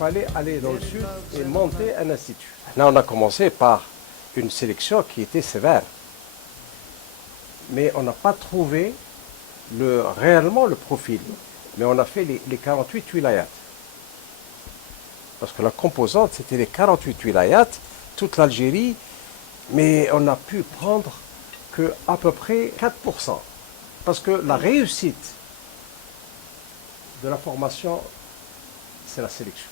fallait aller dans le sud et monter un institut. Là, on a commencé par une sélection qui était sévère. Mais on n'a pas trouvé réellement le profil. Mais on a fait les 48 wilayats. Parce que la composante, c'était les 48 wilayats, toute l'Algérie, mais on n'a pu prendre qu'à peu près 4%. Parce que la réussite de la formation, c'est la sélection.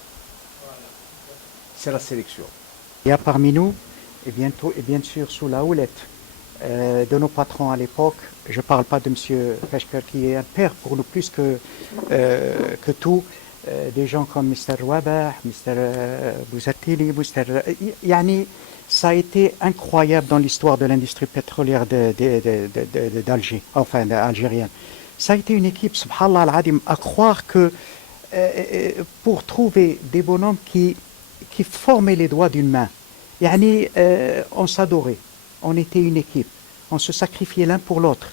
C'est la sélection. Il y a parmi nous, et bientôt, et bien sûr sous la houlette de nos patrons à l'époque, je ne parle pas de M. Peshker qui est un père pour nous plus que tout, des gens comme Mr. Wabah, Mr. Bouzatili, Yani, ça a été incroyable dans l'histoire de l'industrie pétrolière d'Alger, enfin algérienne. Ça a été une équipe, subhanallah al-adim, à croire que pour trouver des bonhommes qui formaient les doigts d'une main, yani, on s'adorait, on était une équipe, on se sacrifiait l'un pour l'autre.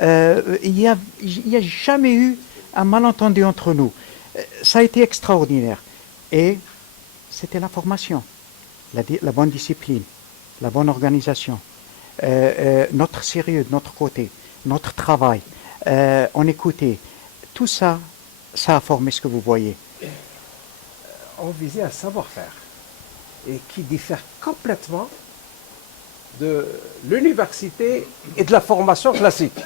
Il n'y a jamais eu un malentendu entre nous. Ça a été extraordinaire. Et c'était la formation, la bonne discipline, la bonne organisation, notre sérieux de notre côté, notre travail, on écoutait. Tout ça, ça a formé ce que vous voyez. On visait un savoir-faire et qui diffère complètement de l'université et de la formation classique.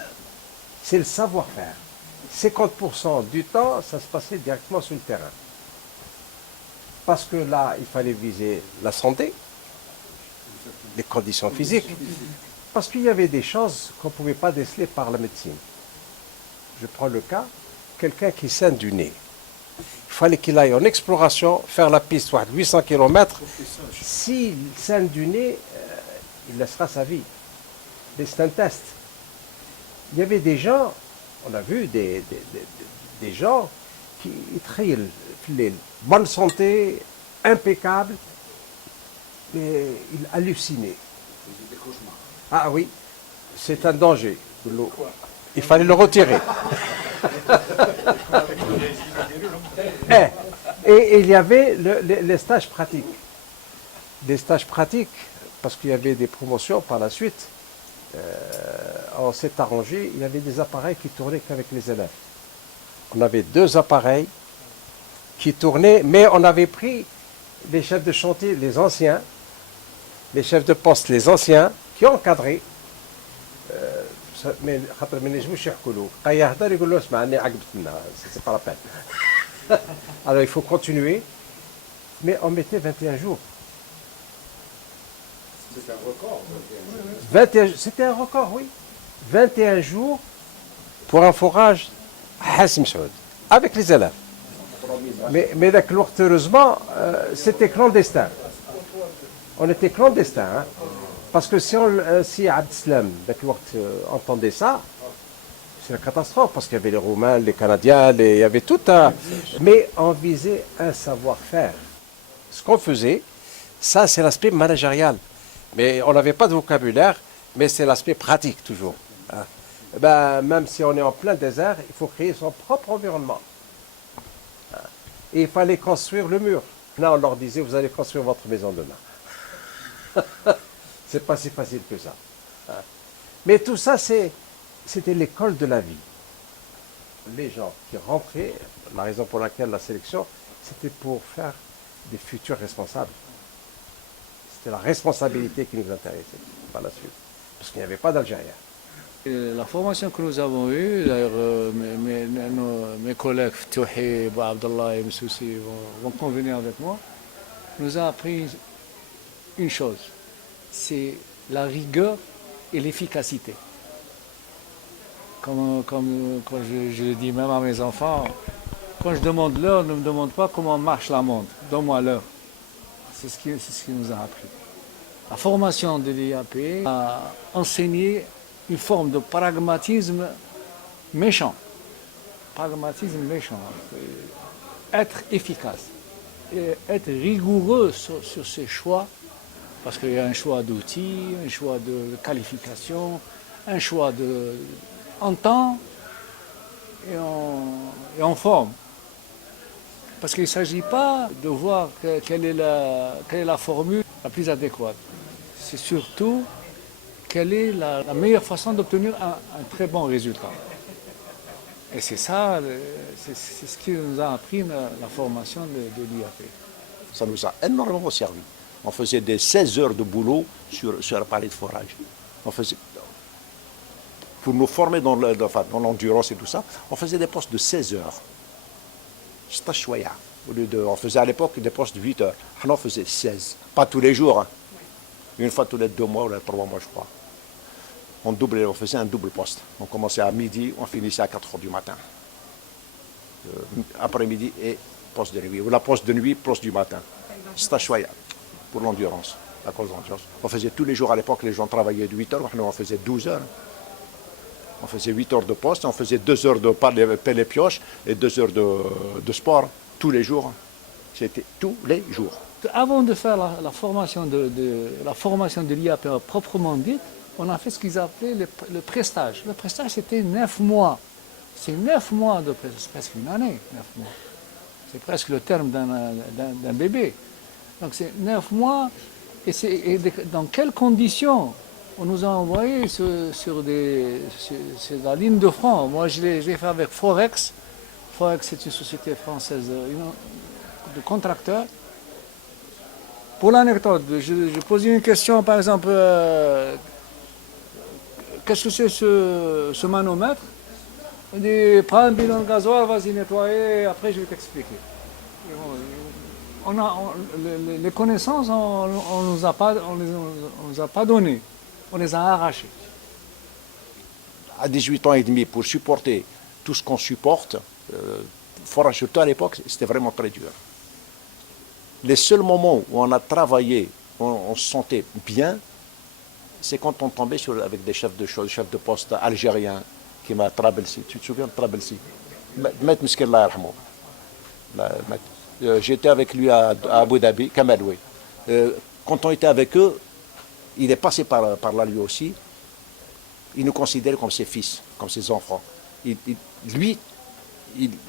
C'est le savoir-faire. 50% du temps, ça se passait directement sur le terrain. Parce que là, il fallait viser la santé, les conditions physiques, parce qu'il y avait des choses qu'on ne pouvait pas déceler par la médecine. Je prends le cas, quelqu'un qui saigne du nez. Il fallait qu'il aille en exploration, faire la piste, 800 km. S'il saigne du nez, il laissera sa vie. Mais c'est un test. Il y avait des gens, on a vu des gens qui traînaient les bonne santé, impeccable, mais ils hallucinaient. Ah oui, c'est un danger. Il fallait le retirer. Et il y avait les stages pratiques. Les stages pratiques, parce qu'il y avait des promotions par la suite, on s'est arrangé, il y avait des appareils qui tournaient qu'avec les élèves. On avait 2 appareils qui tournaient, mais on avait pris les chefs de chantier, les anciens, les chefs de poste, les anciens, qui ont encadré. Mais c'est pas la peine. Alors il faut continuer, mais on mettait 21 jours. C'était un record. 21, c'était un record, oui. 21 jours pour un forage Hassim Saoud, avec les élèves. Mais heureusement, c'était clandestin. On était clandestin. Hein, parce que si Abdeslam entendait ça, c'est la catastrophe, parce qu'il y avait les Roumains, les Canadiens, il y avait tout un... Mais on visait un savoir-faire. Ce qu'on faisait, ça c'est l'aspect managérial. Mais on n'avait pas de vocabulaire, mais c'est l'aspect pratique toujours. Hein. Ben, même si on est en plein désert, il faut créer son propre environnement. Hein. Et il fallait construire le mur. Là, on leur disait, vous allez construire votre maison demain. C'est pas si facile que ça. Hein. Mais tout ça, c'était l'école de la vie. Les gens qui rentraient, la raison pour laquelle la sélection, c'était pour faire des futurs responsables. C'était la responsabilité qui nous intéressait par la suite, parce qu'il n'y avait pas d'Algériens. La formation que nous avons eue, d'ailleurs mes collègues Touhi, Abdallah et Moussoussi vont convenir avec moi, nous a appris une chose, c'est la rigueur et l'efficacité. Comme je le dis même à mes enfants, quand je demande l'heure, ne me demande pas comment marche la montre, donne-moi l'heure. C'est ce qui nous a appris. La formation de l'IAP a enseigné une forme de pragmatisme méchant. Pragmatisme méchant. Être efficace. Et être rigoureux sur ses choix. Parce qu'il y a un choix d'outils, un choix de qualification, un choix en temps et en forme. Parce qu'il ne s'agit pas de voir quelle est la formule la plus adéquate. C'est surtout quelle est la meilleure façon d'obtenir un très bon résultat. Et c'est ça, c'est ce qui nous a appris la formation de l'IAP. Ça nous a énormément servi. On faisait des 16 heures de boulot sur un palais de forage. On faisait, pour nous former dans l'endurance et tout ça, on faisait des postes de 16 heures. C'était chouette. On faisait à l'époque des postes de 8 heures. On faisait 16. Pas tous les jours. Hein. Une fois tous les 2 mois ou les 3 mois, je crois. On faisait un double poste. On commençait à midi, on finissait à 4 heures du matin. Après-midi et poste de nuit. Ou la poste de nuit, poste du matin. C'était chouette pour l'endurance. À cause de l'endurance. On faisait tous les jours à l'époque, les gens travaillaient de 8 heures. Nous, on faisait 12 heures. On faisait 8 heures de poste, on faisait 2 heures de pelle et pioche et 2 heures de sport. Tous les jours. C'était tous les jours. Avant de faire la formation de l'IAP proprement dite, on a fait ce qu'ils appelaient le prestage. Le prestage, c'était 9 mois. C'est 9 mois de prestage, c'est presque une année, 9 mois. C'est presque le terme d'un bébé. Donc c'est 9 mois, et dans quelles conditions on nous a envoyés sur la ligne de front. Moi, je l'ai fait avec Forex. Forex, c'est une société française de contracteurs. Pour l'anecdote, je posais une question, par exemple, qu'est-ce que c'est ce manomètre? On dit, prends un bidon de gasoil, vas-y nettoyer, après je vais t'expliquer. Les connaissances, on ne nous a pas données, on les a arrachées. À 18 ans et demi, pour supporter tout ce qu'on supporte, forage surtout à l'époque, c'était vraiment très dur. Les seuls moments où on a travaillé, on se sentait bien, c'est quand on tombait avec des chefs de poste algériens qui m'a Trabelsi. Tu te souviens de Trabelsi? J'étais avec lui à Abu Dhabi, Kamaloui. Quand on était avec eux, il est passé par là lui aussi. Il nous considérait comme ses fils, comme ses enfants.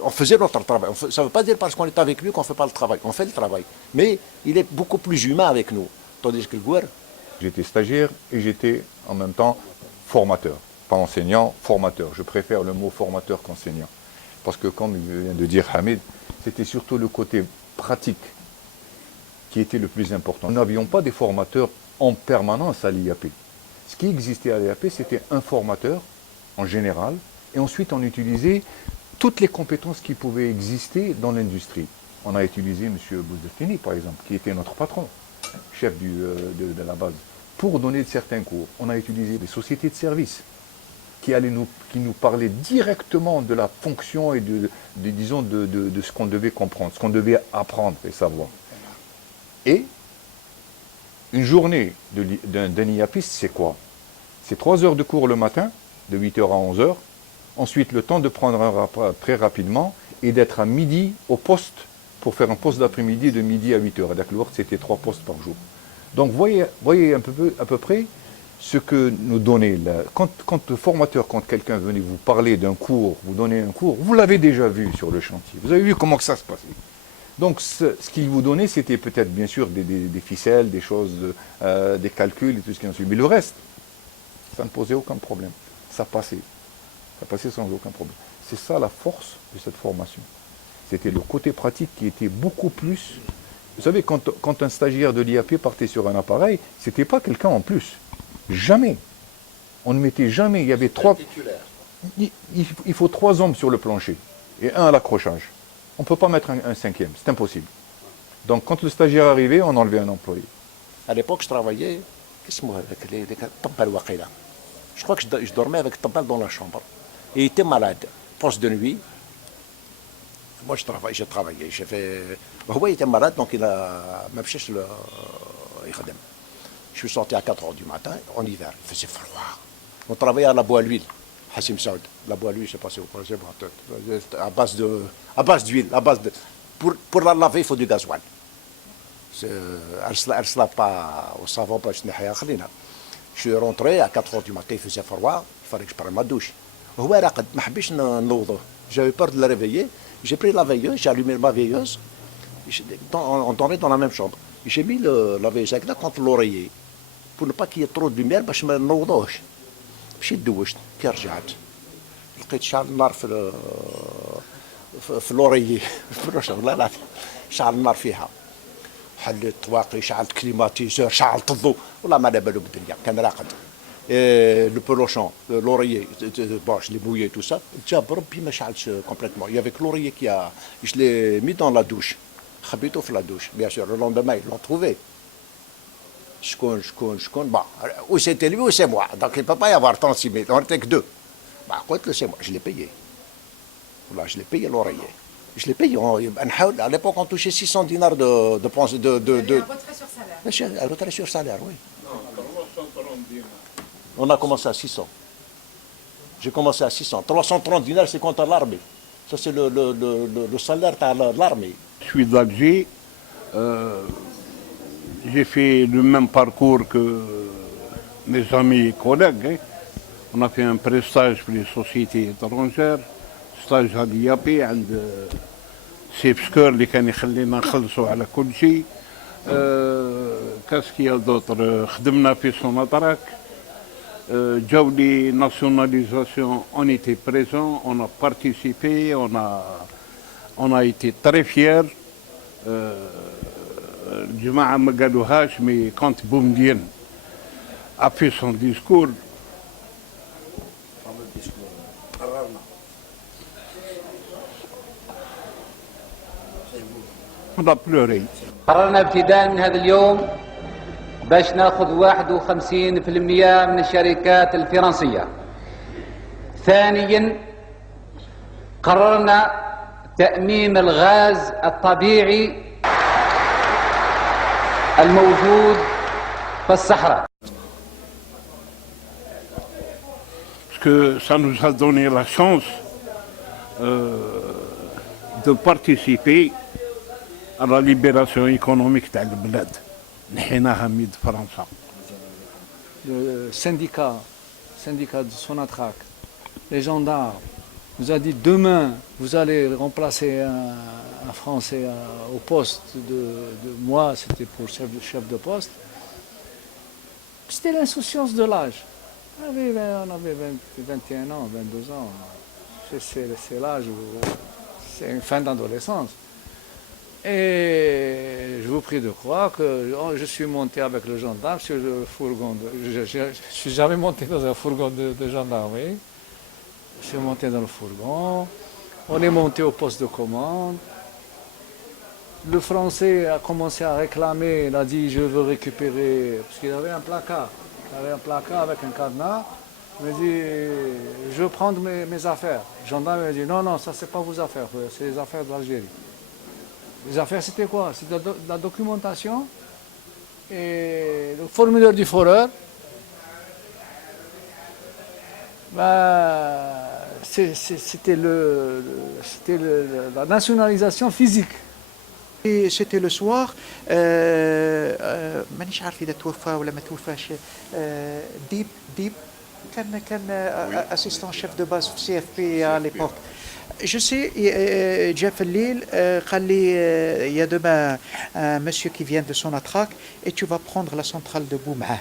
On faisait notre travail. Ça ne veut pas dire parce qu'on est avec lui qu'on ne fait pas le travail. On fait le travail. Mais il est beaucoup plus humain avec nous. Tandis que le Gouer... J'étais stagiaire et j'étais en même temps formateur. Pas enseignant, formateur. Je préfère le mot formateur qu'enseignant. Parce que comme vient de dire Hamid, c'était surtout le côté pratique qui était le plus important. Nous n'avions pas des formateurs en permanence à l'IAP. Ce qui existait à l'IAP, c'était un formateur en général. Et ensuite, on utilisait toutes les compétences qui pouvaient exister dans l'industrie. On a utilisé M. Bouzdefini, par exemple, qui était notre patron, chef de la base, pour donner certains cours. On a utilisé des sociétés de services qui nous parlaient directement de la fonction et de ce qu'on devait comprendre, ce qu'on devait apprendre et savoir. Et une journée d'un IAPiste, c'est quoi? C'est 3 heures de cours le matin, de 8h à 11h. Ensuite, le temps de prendre un repas très rapidement et d'être à midi au poste pour faire un poste d'après-midi de midi à 8h. À Daklour, c'était 3 postes par jour. Donc, voyez à peu près ce que nous donnait. Quand le formateur, quand quelqu'un venait vous parler d'un cours, vous donner un cours, vous l'avez déjà vu sur le chantier. Vous avez vu comment que ça se passait. Donc, ce qu'il vous donnait, c'était peut-être, bien sûr, des ficelles, des choses, des calculs et tout ce qui en suit. Mais le reste, ça ne posait aucun problème. Ça passait. Ça passait sans aucun problème. C'est ça la force de cette formation. C'était le côté pratique qui était beaucoup plus... Vous savez, quand un stagiaire de l'IAP partait sur un appareil, ce n'était pas quelqu'un en plus. Jamais. On ne mettait jamais... Il y avait 3... Il faut 3 hommes sur le plancher et 1 à l'accrochage. On ne peut pas mettre un 5e, c'est impossible. Donc quand le stagiaire arrivait, on enlevait un employé. À l'époque, je travaillais... Je crois que je dormais avec Tabal dans la chambre. Il était malade, poste de nuit. Moi, j'ai travaillé. J'ai fait... Il était malade, donc il a... Je suis sorti à 4 h du matin, en hiver. Il faisait froid. On travaillait à la bois à l'huile. Hassim Saoud. La bois à l'huile, je ne sais pas si vous connaissez. À base d'huile. Pour la laver, il faut du gasoil. Elle pas au savon, pas je suis rentré à 4 h du matin, il faisait froid, il fallait que je prenne ma douche. J'avais peur de le réveiller, j'ai pris la veilleuse, j'ai allumé ma veilleuse, On dormait dans la même chambre. J'ai mis la VSAC là contre l'oreiller pour ne pas qu'il y ait trop de lumière باش ما نوضوش. مشيت دوشت كي رجعت لقيت شعل النار في l'oreiller في الرشة والله العظيم شعل النار فيها. حليت طواقي شعلت كليماتيزور شعلت الضوء والله ما على بالو بالدنيا كان راقد. Le pelochon, l'oreiller, bon, je l'ai mouillé tout ça. Puis ma chalche complètement. Il y avait que l'oreiller je l'ai mis dans la douche. Habito dans la douche. Bien sûr, le lendemain, ils l'ont trouvé. Je connais. Bon, ou c'était lui ou c'est moi. Donc il ne peut pas y avoir 36 000. On n'était que deux. Bah, écoute, c'est moi. Je l'ai payé. Voilà, je l'ai payé l'oreiller. Je l'ai payé. À l'époque, on touchait 600 dinars de pension. Un retrait sur salaire. Un retrait sur salaire, oui. On a commencé à 600. J'ai commencé à 600. 330 dinars, c'est contre l'armée. Ça, c'est le salaire de l'armée. Je suis d'Alger. J'ai fait le même parcours que mes amis et collègues. Hein. On a fait un prestage pour les sociétés étrangères. stage à l'IAP عند سيف سكور اللي كان يخلينا نخلصوا على كل شيء. كاسكيا دوتر خدمنا في سوناتراك. جاو لي nationalisation, on était présent, on a participé, on a été très fiers. الجماعة ما قالوهاش مي كانت بومدين a fait son discours. On a pleuré. قررنا ابتداء من هذا اليوم باش ناخذ 51% من الشركات الفرنسية. ثانيا قررنا تأميم الغاز الطبيعي الموجود في الصحراء. Parce que ça nous a donné la chance de participer à la libération économique تاع البلاد. نحيناها ميد فرنسا. Le syndicat de Sonatrach, les gendarmes, nous a dit demain vous allez remplacer un Français au poste de moi, c'était pour chef de poste. C'était l'insouciance de l'âge. On avait 21 ans, 22 ans. C'est l'âge où c'est une fin d'adolescence. Et je vous prie de croire que je suis monté avec le gendarme sur le fourgon. Je ne suis jamais monté dans un fourgon de gendarmerie. Je suis monté dans le fourgon. On est monté au poste de commande. Le Français a commencé à réclamer. Il a dit je veux récupérer. Parce qu'il avait un placard. Il avait un placard avec un cadenas. Il m'a dit je veux prendre mes affaires. Le gendarme m'a dit non, ça c'est pas vos affaires, c'est les affaires de l'Algérie. Les affaires, c'était quoi? C'était de la documentation et le formulaire du foreur. C'était la nationalisation physique. Et c'était le soir. مانيش عارف إذا توفى ولا ما توفاش. ديب كان assistant chef de base في CFP à l'époque. Je sais, Jeff Lille, il y a demain un monsieur qui vient de Sonatrach et tu vas prendre la centrale de Boumha.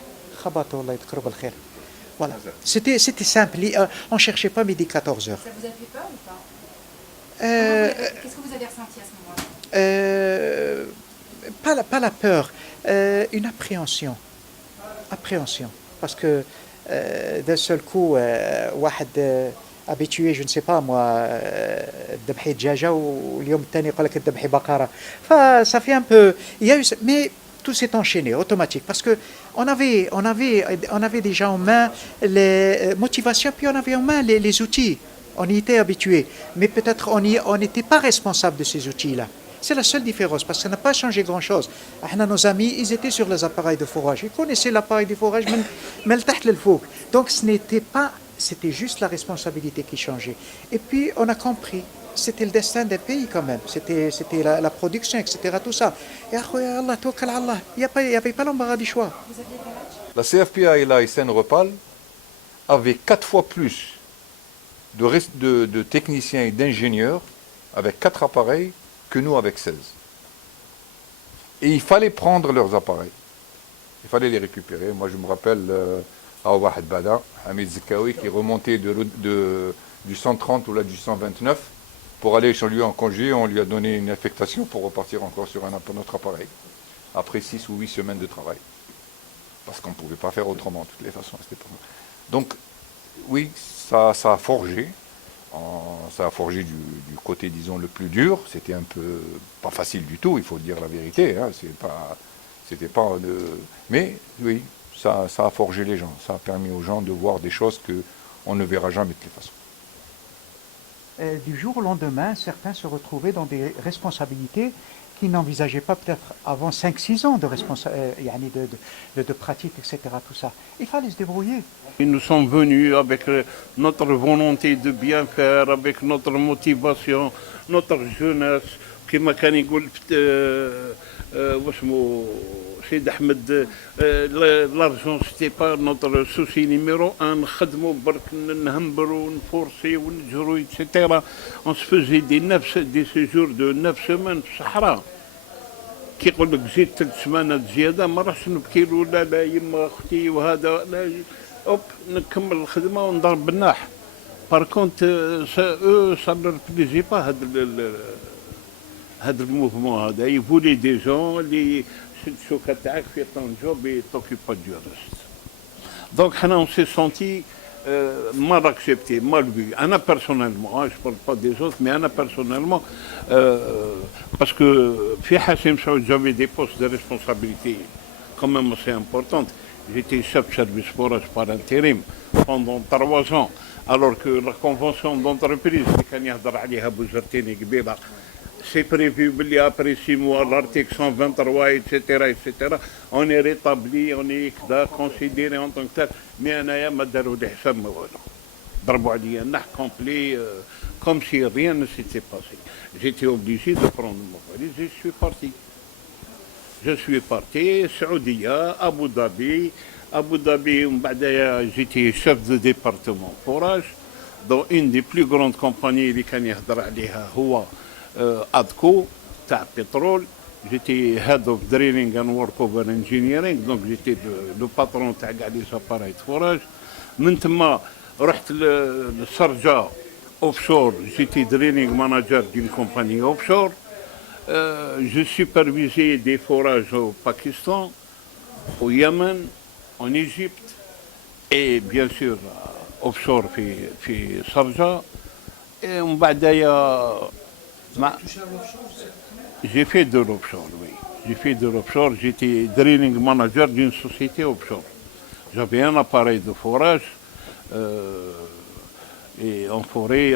Voilà. C'était simple, on ne cherchait pas midi 14h. Ça vous a fait peur ou pas? Qu'est-ce que vous avez ressenti à ce moment-là? Pas la peur, une appréhension. Parce que d'un seul coup, habitué, je ne sais pas moi, ذبحي دجاجة واليوم الثاني يقول لك ذبحي بقرة. Ça fait un peu, il y a eu, mais tout s'est enchaîné automatique parce que on avait déjà en main les motivations, puis on avait en main les outils. On y était habitué, mais peut-être on n'était pas responsable de ces outils-là. C'est la seule différence parce que ça n'a pas changé grand-chose. Nos amis, ils étaient sur les appareils de forage. Ils connaissaient l'appareil de forage, mais donc ce n'était pas. C'était juste la responsabilité qui changeait. Et puis, on a compris, c'était le destin des pays quand même. C'était la production, etc. Tout ça. Et Allah, tawakkal Allah. Il n'y avait pas l'embarras du choix. La CFPA et la SN Repal avaient 4 fois plus de techniciens et d'ingénieurs avec 4 appareils que nous avec 16. Et il fallait prendre leurs appareils. Il fallait les récupérer. Moi, je me rappelle à Wahed Bada, Hamid Zekaoui, qui remontait du 130 ou là du 129 pour aller chez lui en congé. On lui a donné une affectation pour repartir encore sur notre appareil. Après 6 ou 8 semaines de travail. Parce qu'on ne pouvait pas faire autrement, de toutes les façons. Donc, oui, ça a forgé. Ça a forgé du côté, disons, le plus dur. C'était un peu pas facile du tout, il faut dire la vérité. Hein. C'était pas mais oui, ça a forgé les gens. Ça a permis aux gens de voir des choses qu'on ne verra jamais de toute façon. Du jour au lendemain, certains se retrouvaient dans des responsabilités qui n'envisageaient pas peut-être avant 5-6 ans de pratique, etc. Tout ça. Il fallait se débrouiller. Et nous sommes venus avec notre volonté de bien faire, avec notre motivation, notre jeunesse. كما كان يقول واسمه سيد احمد لارجون سيتي با نوتر سوسي نيميرو ان نخدموا برك نهمبروا ونفورسي ونجروا ايتترا اون سفوزي دي سيجور دو 9 سيمان في الصحراء كيقول لك زيد 3 سمانات زياده ما راحش نبكي له لا يما اختي وهذا لا اوب نكمل الخدمه ونضرب بالناح بار كونت سا نور بليزي با هذا الموفمون هذا يفولي دي جون اللي الشوكه تاعك في طون جوب يتوكيبا دو ريست دونك حنا اون سي سونتي mal accepté, mal vu. Anna personnellement, je ne parle pas des autres, mais Anna personnellement, parce que j'avais des postes de responsabilité quand même assez importantes. J'étais chef de service forage par intérim pendant 3 ans, alors que la convention d'entreprise, c'est prévu après 6 mois, l'article 123, etc., on est rétabli, on est considéré en tant que tel, mais أنايا ما داروا لي حساب ما والو. ضربوا عليا النح complet, comme si rien ne s'était passé. J'étais obligé de prendre mon valise et je suis parti. Je suis parti, Saoudia, Abu Dhabi, j'étais chef de département forage dans une des plus grandes compagnies اللي كان يهضر عليها هو ADCO, تاع pétrole. J'étais head of drilling and workover engineering, donc j'étais le patron تاع كاع لي زاباراي de forage. من تما رحت للسرجة offshore, j'étais drilling manager d'une compagnie offshore. Je supervisais des forages au Pakistan, au Yémen, en Égypte et bien sûr offshore في سرجة. Et من بعدها j'ai fait de l'offshore, oui. J'ai fait de l'offshore. J'étais drilling manager d'une société offshore. J'avais un appareil de forage et on forait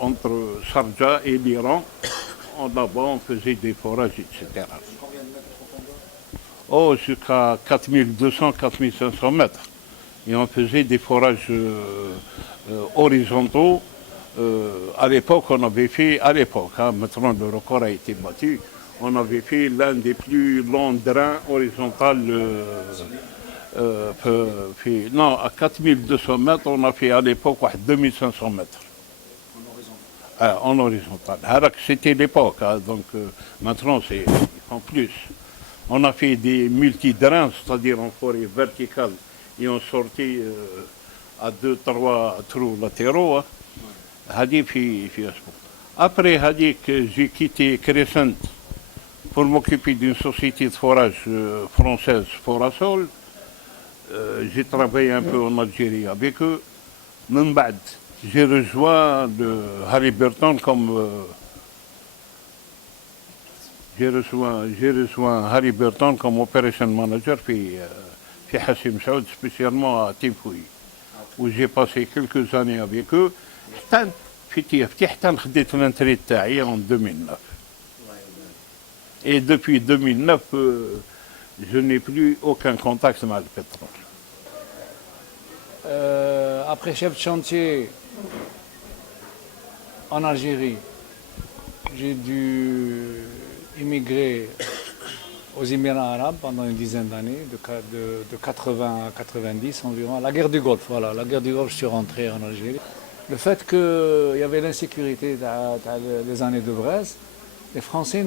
entre Sharjah et l'Iran. Là-bas, on faisait des forages, etc. Oh, jusqu'à 4200-4500 mètres. Et on faisait des forages horizontaux. À l'époque, on avait fait, maintenant le record a été battu, on avait fait l'un des plus longs drains horizontaux. Non, à 4200 mètres, on a fait à l'époque 2500 mètres. En horizontal. C'était l'époque, donc maintenant ils font plus. On a fait des multi-drains, c'est-à-dire en forêt verticale, et on sortait à 2-3 trous latéraux. Après j'ai quitté Crescent pour m'occuper d'une société de forage française, Forasol. J'ai travaillé un peu en Algérie avec eux. J'ai rejoint Halliburton comme Halliburton comme operation manager puis Hassim Saoud, spécialement à Tinfoui, où j'ai passé quelques années avec eux. En 2009. Et depuis 2009, je n'ai plus aucun contact avec le pétrole. Après chef de chantier en Algérie, j'ai dû immigrer aux Émirats arabes pendant une dizaine d'années, de 80 à 90 environ. La guerre du Golfe, voilà. La guerre du Golfe, je suis rentré en Algérie. Le fait qu'il y avait l'insécurité des années de Brest, les Français,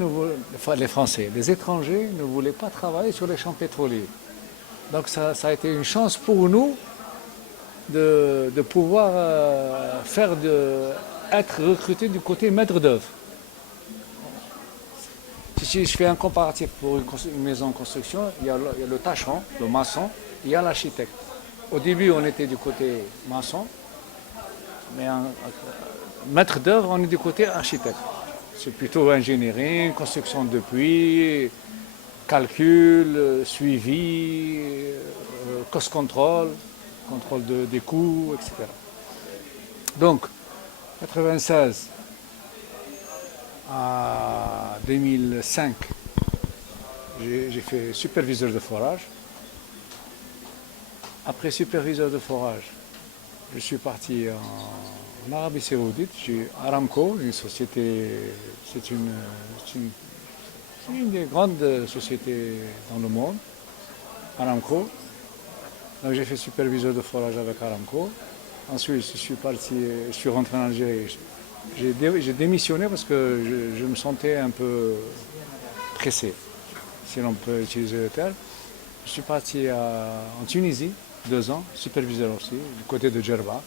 les étrangers ne voulaient pas travailler sur les champs pétroliers. Donc ça a été une chance pour nous de pouvoir être recrutés du côté maître d'œuvre. Si je fais un comparatif pour une maison en construction, il y a le tâcheron, le maçon, il y a l'architecte. Au début, on était du côté maçon, mais maître d'œuvre, on est du côté architecte. C'est plutôt ingénierie, construction de puits, calcul, suivi, cost control, contrôle des coûts, etc. Donc, 96 à 2005, j'ai fait superviseur de forage. Après superviseur de forage, je suis parti en Arabie Saoudite, j'ai Aramco, une société, c'est une des grandes sociétés dans le monde, Aramco. Donc j'ai fait superviseur de forage avec Aramco. Ensuite, je suis rentré en Algérie. J'ai démissionné parce que je me sentais un peu pressé, si l'on peut utiliser le terme. Je suis parti en Tunisie, 2 ans, superviseur aussi, du côté de Djerba.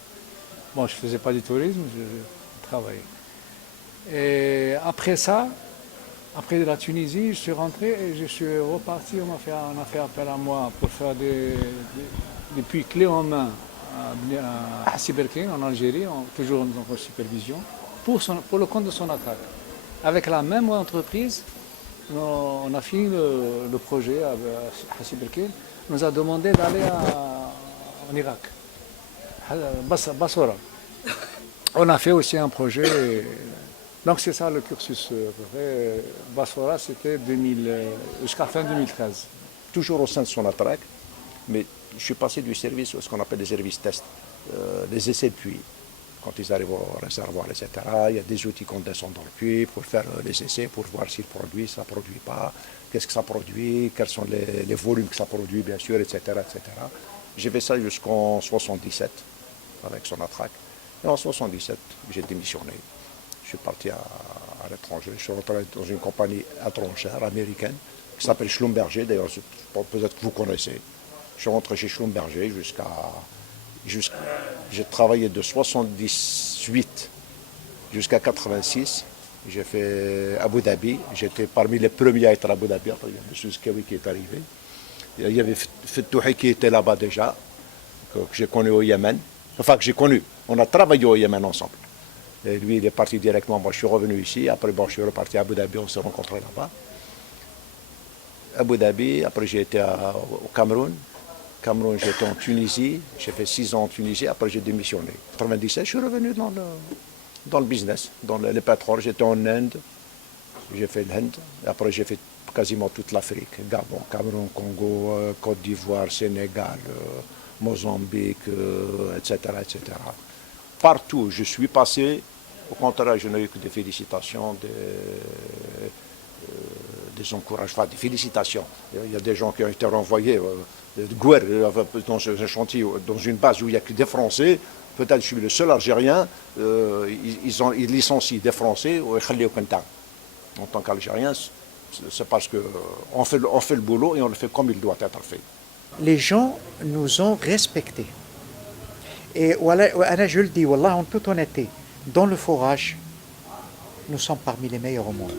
Bon, je ne faisais pas du tourisme, je travaillais. Et après ça, après de la Tunisie, je suis rentré et je suis reparti. On a fait appel à moi pour faire des puits clés en main à Hassi Berkane, en Algérie, toujours en supervision, pour le compte de Sonatrach. Avec la même entreprise, on a fini le projet à Hassi Berkane. On nous a demandé d'aller en Irak, Bassora. On a fait aussi un projet. Donc c'est ça le cursus. Bassora, c'était jusqu'à fin 2013. Toujours au sein de Sonatrach, mais je suis passé du service, ce qu'on appelle des services tests, des essais de puits. Quand ils arrivent au réservoir, etc., il y a des outils qu'on descend dans le puits pour faire les essais, pour voir s'il produit, ça ne produit pas, qu'est-ce que ça produit, quels sont les volumes que ça produit, bien sûr, etc. etc. J'ai fait ça jusqu'en 77 avec Sonatrach. Et en 77, j'ai démissionné. Je suis parti à l'étranger. Je suis rentré dans une compagnie étrangère américaine qui s'appelle Schlumberger. D'ailleurs, peut-être que vous connaissez. Je suis rentré chez Schlumberger j'ai travaillé de 78 jusqu'à 86. J'ai fait Abu Dhabi. J'étais parmi les premiers à être à Abu Dhabi. Après, il y a M. Zkawi qui est arrivé. Il y avait Fetouhi qui était là-bas déjà, que j'ai connu au Yémen. Enfin, que j'ai connu. On a travaillé au Yémen ensemble. Et lui, il est parti directement. Moi, je suis revenu ici. Après, je suis reparti à Abu Dhabi. On s'est rencontrés là-bas. Abu Dhabi. Après, j'ai été au Cameroun. Cameroun, j'étais en Tunisie. J'ai fait 6 ans en Tunisie. Après, j'ai démissionné. En 97, je suis revenu dans le business, dans les pétroles. J'étais en Inde. J'ai fait l'Inde. Après, j'ai fait quasiment toute l'Afrique. Gabon, Cameroun, Congo, Côte d'Ivoire, Sénégal, Mozambique, etc., etc. Partout où je suis passé, au contraire, je n'ai eu que des félicitations, des encouragements, des félicitations. Il y a des gens qui ont été renvoyés de Gouer, dans un chantier, dans une base où il n'y a que des Français. Peut-être je suis le seul Algérien, ils licencient des Français en tant qu'Algérien. C'est parce qu'on fait le boulot et on le fait comme il doit être fait. Les gens nous ont respectés. Et voilà, je le dis, wallah, en toute honnêteté, dans le forage, nous sommes parmi les meilleurs au monde.